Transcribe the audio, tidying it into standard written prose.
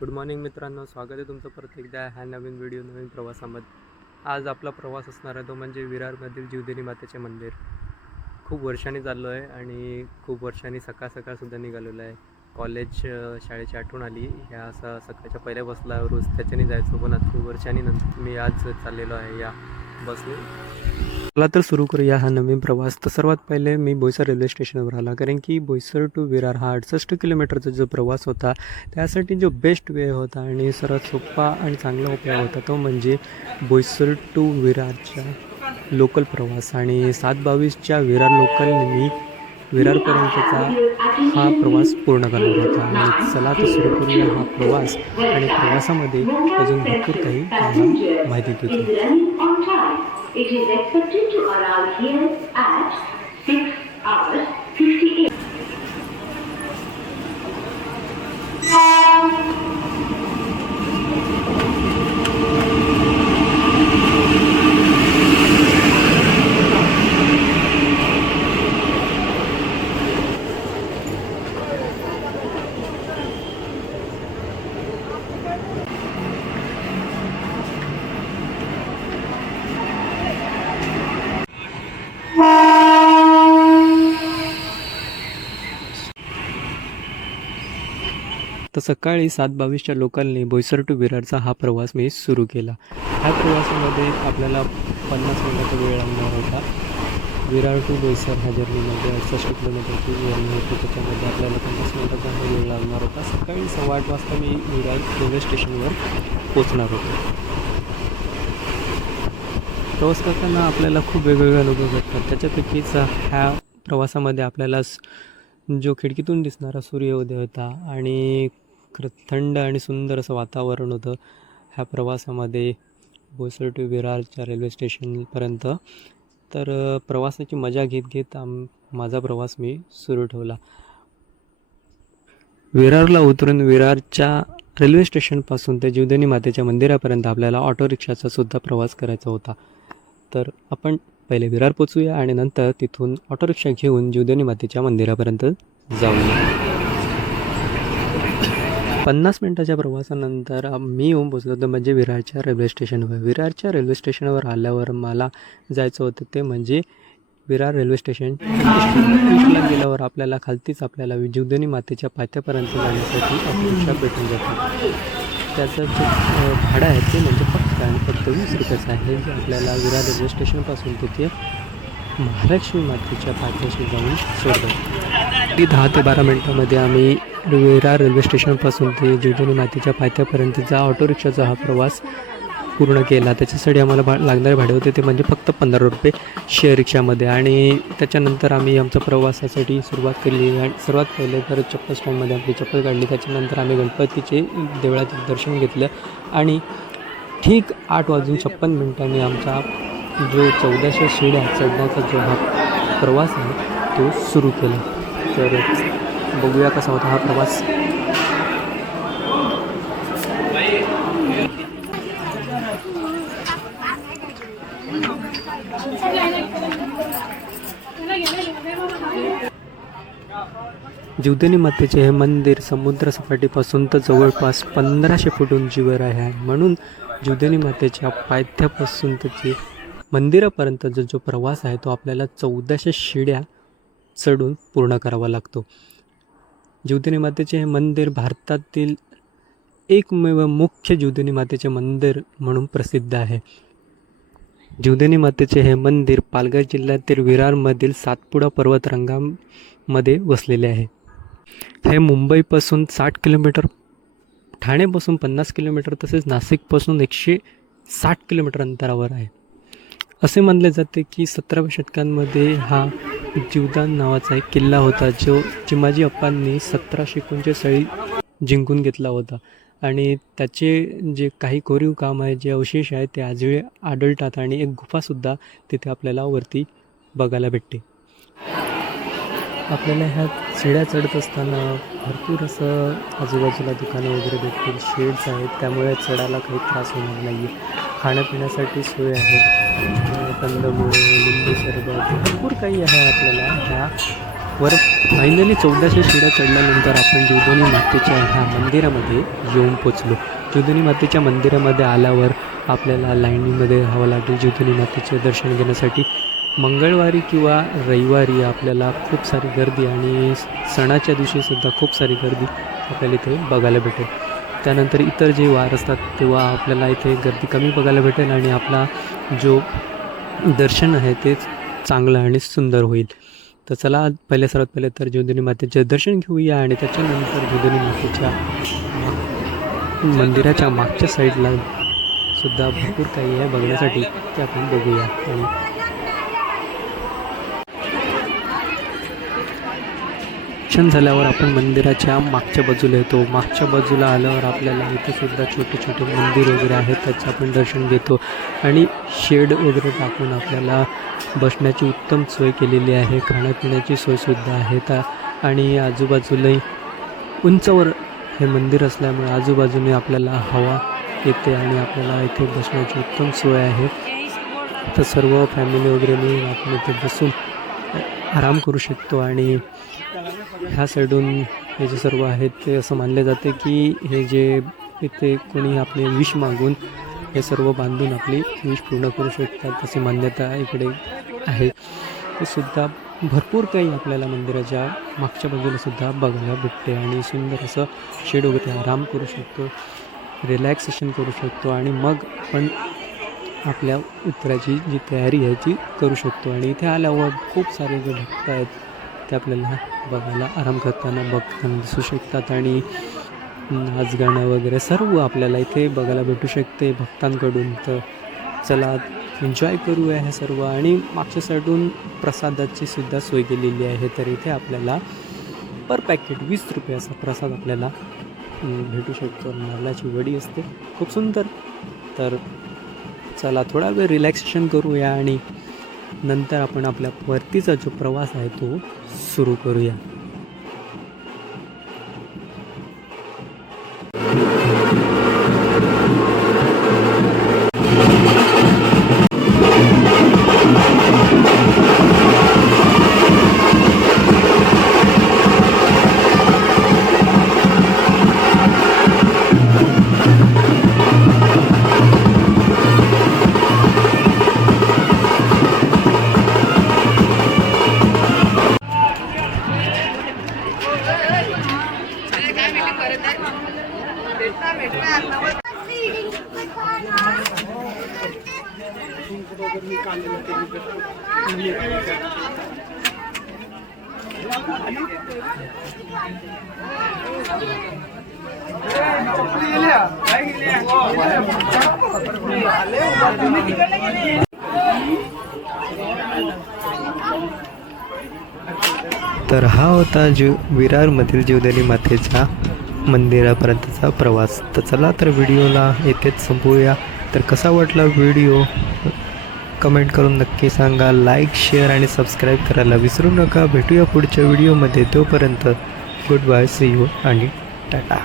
Good morning मित्रांनो, स्वागत आहे तुमचं परत एकदा ह्या नवीन व्हिडिओ नवीन प्रवासामध्ये. आज आपला प्रवास असणार आहे तो म्हणजे विरारमधील जीवदेवी मातेचे मंदिर. खूप वर्षांनी चाललो आहे आणि खूप वर्षांनी सकाळसुद्धा निघालेलो आहे. शाळेची आठवण आली. ह्या असं सकाळच्या पहिल्या बसला रोज त्याच्याने जायचो, पण आज खूप वर्षांनी मी आज चाललेलो आहे या बसने. चला तर सुरू करूया हा नवीन प्रवास. तर सर्वात पहिले मी बोईसर रेल्वे स्टेशनवर आला, कारण की बोईसर टू विरार हा 68 किलोमीटरचा जो प्रवास होता त्यासाठी जो बेस्ट वे होता आणि सर्वात सोपा आणि चांगला उपाय होता तो म्हणजे बोईसर टू विरारच्या लोकल प्रवास. आणि 7:22च्या विरार लोकलने मी विरारपर्यंतचा हा प्रवास पूर्ण करणार होता. आणि चला तर सुरू करूया हा प्रवास. आणि प्रवासामध्ये अजून भरपूर काही माहिती देतो. It is expected to arrive here at 6:58. तर सकाळी 7:22च्या लोकलने बोईसर टू विरारचा हा प्रवास मी सुरू केला. ह्या प्रवासामध्ये आपल्याला 50 मिनिटाचा वेळ लागणार होता. विरार टू बोईसर ह्या जर्नीमध्ये 68 किलोमीटरची जर्नी होती, त्याच्यामध्ये आपल्याला 50 मिनिटाचा वेळ लागणार होता. सकाळी 8:15 वाजता मी विरार रेल्वे स्टेशनवर पोचणार होतो. प्रवास करताना आपल्याला खूप वेगवेगळे अनुभव भेटतात. त्याच्यापैकीच ह्या प्रवासामध्ये आपल्याला जो खिडकीतून दिसणारा सूर्योदय होता आणि थंड आणि सुंदर असं वातावरण होतं ह्या प्रवासामध्ये बोईसर टू विरारच्या रेल्वे स्टेशनपर्यंत. तर प्रवासाची मजा घेत माझा प्रवास मी सुरू ठेवला. विरारला उतरून विरारच्या रेल्वे स्टेशनपासून ते जीवदेवी मातेच्या मंदिरापर्यंत आपल्याला ऑटो रिक्षाचा सुद्धा प्रवास करायचा होता. तर आपण पहिले विरार पोचूया आणि नंतर तिथून ऑटो रिक्षा घेऊन जीवदेवी मातेच्या मंदिरापर्यंत जाऊया. 50 मिनिटाच्या प्रवासानंतर मी येऊन पोचलो होतो म्हणजे विरारच्या रेल्वे स्टेशनवर. विरारच्या रेल्वे स्टेशनवर आल्यावर मला जायचं होतं ते म्हणजे विरार रेल्वे स्टेशन ईस्टला गेल्यावर आपल्याला आपल्याला जीवदेवी मातेच्या पायथ्यापर्यंत जाण्यासाठी ऑटो रिक्षा भेटून जाते. त्याचं जे भाडं आहे ते म्हणजे फक्त 20 रुपयाचं आहे, जे आपल्याला विरार रेल्वे स्टेशनपासून तिथे महालक्ष्मी मातेच्या पायथ्याशी जाऊन सोडतं. 10 ते 12 मिनटामध्ये आम्ही विरार रेल्वे स्टेशनपासून ते जीवदेवी मातेच्या पायथ्यापर्यंतचा ऑटो रिक्षाचा हा प्रवास पूर्ण केला. त्याच्यासाठी आम्हाला लागणारे भाडे होते ते म्हणजे फक्त 15 रुपये शेअर रिक्षामध्ये. आणि त्याच्यानंतर आम्ही आमच्या प्रवासासाठी सुरुवात केली. आणि सर्वात पहिले तर चप्पल स्टँडमध्ये आपली चप्पल काढली. त्याच्यानंतर आम्ही गणपतीचे देवळाचे दर्शन घेतलं आणि ठीक 8:56 आमचा जो 1400 शिड्या चढण्याचा जो हा प्रवास आहे तो सुरू केला. तर बघूया कसा होता हा प्रवास. जीवदेवी मातेचे हे मंदिर समुद्र सपाटीपासून तर जवळपास 1500 फूट उंचीवर आहे. म्हणून जीवदेवी मातेच्या पायथ्यापासून त्याची मंदिरापर्यंतचा जो प्रवास आहे तो आपल्याला 1400 शिड्या चढून पूर्ण करावा लागतो. जीवदेवी मातेचे हे मंदिर भारतातील एकमेव मुख्य जीवदेवी मातेचे मंदिर म्हणून प्रसिद्ध आहे. जीवदेवी मातेचे हे मंदिर पालघर जिल्ह्यातील विरारमधील सातपुडा पर्वतरांगामध्ये वसलेले आहे. हे मुंबईपासून 60 किलोमीटर, ठाणेपासून 50 किलोमीटर तसेच नाशिकपासून 160 किलोमीटर अंतरावर आहे. असे मानले जाते की 17व्या शतकांमध्ये हा जीवदान नावाचा एक किल्ला होता, जो चिमाजी अप्पांनी 1749 साली जिंकून घेतला होता. आणि त्याचे जे काही कोरीव काम आहे, जे अवशेष आहे ते आजही आढळतात. आणि एक गुफासुद्धा तिथे आपल्याला वरती बघायला भेटते. आपल्याला ह्या शिड्या चढत असताना भरपूर असं आजूबाजूला दुकानं वगैरे भेटतील, शेड्स आहेत, त्यामुळे चढायला काही त्रास होणार नाही आहे. खाण्यापिण्यासाठी सोय आहे, कंदमुळे, लिंबू सरबत, भरपूर काही आहे आपल्याला ह्या वर फायनली 1400 शिड्या चढल्यानंतर आपण जीवदानी मातेच्या ह्या मंदिरामध्ये येऊन पोचलो. जीवदानी मातेच्या मंदिरामध्ये आल्यावर आपल्याला लाईनीमध्ये राहावं लागेल जीवदानी मातेचे दर्शन घेण्यासाठी. मंगळवारी किंवा रविवारी आपल्याला खूप सारी गर्दी आणि सणाच्या दिवशीसुद्धा खूप सारी गर्दी आपल्याला इथे बघायला भेटेल. त्यानंतर इतर जे वार असतात तेव्हा आपल्याला इथे गर्दी कमी बघायला भेटेल आणि आपला जो दर्शन आहे ते चांगलं आणि सुंदर होईल. तर चला सर्वात पहिले तर जीवदानी मातेचे दर्शन घेऊया आणि त्याच्यानंतर जीवदानी मातेच्या मंदिराच्या मागच्या साईडला सुद्धा भरपूर काही आहे बघण्यासाठी ते आपण बघूया. आणि दर्शन झाल्यावर आपण मंदिराच्या मागच्या बाजूला येतो. मागच्या बाजूला आल्यावर आपल्याला इथे सुद्धा छोटे छोटे मंदिर वगैरे आहेत त्याचं आपण दर्शन घेतो आणि शेड वगैरे टाकून आपल्याला बसण्याची उत्तम सोय केलेली आहे. खाण्यापिण्याची सोयसुद्धा आहे आणि आजूबाजूलाही उंचावर हे मंदिर असल्यामुळे आजूबाजूने आपल्याला हवा येते आणि आपल्याला इथे बसण्याची उत्तम सोय आहे. तर सर्व फॅमिली वगैरे मिळून आपण इथे बसून आराम करू शकतो. आणि ह्या साईडून हे जे सर्व आहेत ते असं मानले जाते की हे जे इथे कोणी आपले विष मागून हे सर्व बांधून आपली विष पूर्ण करू शकतात अशी मान्यता इकडे आहे. ते सुद्धा भरपूर काही आपल्याला मंदिराच्या मागच्या बाजूला सुद्धा बघायला भेटते आणि सुंदर असं शेड वगैरे आराम करू शकतो, रिलॅक्सेशन करू शकतो आणि मग आपण आपल्या उत्तराची जी तयारी आहे ती करू शकतो. आणि इथे आल्यावर खूप सारे जे भक्त आहेत ते आपल्याला बघायला आराम करताना बघताना दिसू शकतात आणि नाच गाणं वगैरे सर्व आपल्याला इथे बघायला भेटू शकते भक्तांकडून. तर चला एन्जॉय करूया हे सर्व. आणि मागच्या साईडून प्रसादाची सुद्धा सोय केलेली आहे. तर इथे आपल्याला पर पॅकेट 20 रुपये असा प्रसाद आपल्याला भेटू शकतो. नारळाची वडी असते, खूप सुंदर. तर चला थोडा वेळ रिलॅक्सेशन करूया आणि नंतर आपण आपल्या परतीचा जो प्रवास आहे तो सुरू करूया. तर हा होता विरारमधील जीवदानी मातेच्या मंदिरापर्यंतचा प्रवास. तर चला तर व्हिडिओला येथेच संपवूया. तर कसा वाटला व्हिडिओ कमेंट करून नक्की सांगा. लाईक, शेअर आणि सबस्क्राईब करायला विसरू नका. भेटूया पुढच्या व्हिडिओमध्ये. तोपर्यंत गुड बाय, सी यू आणि टाटा.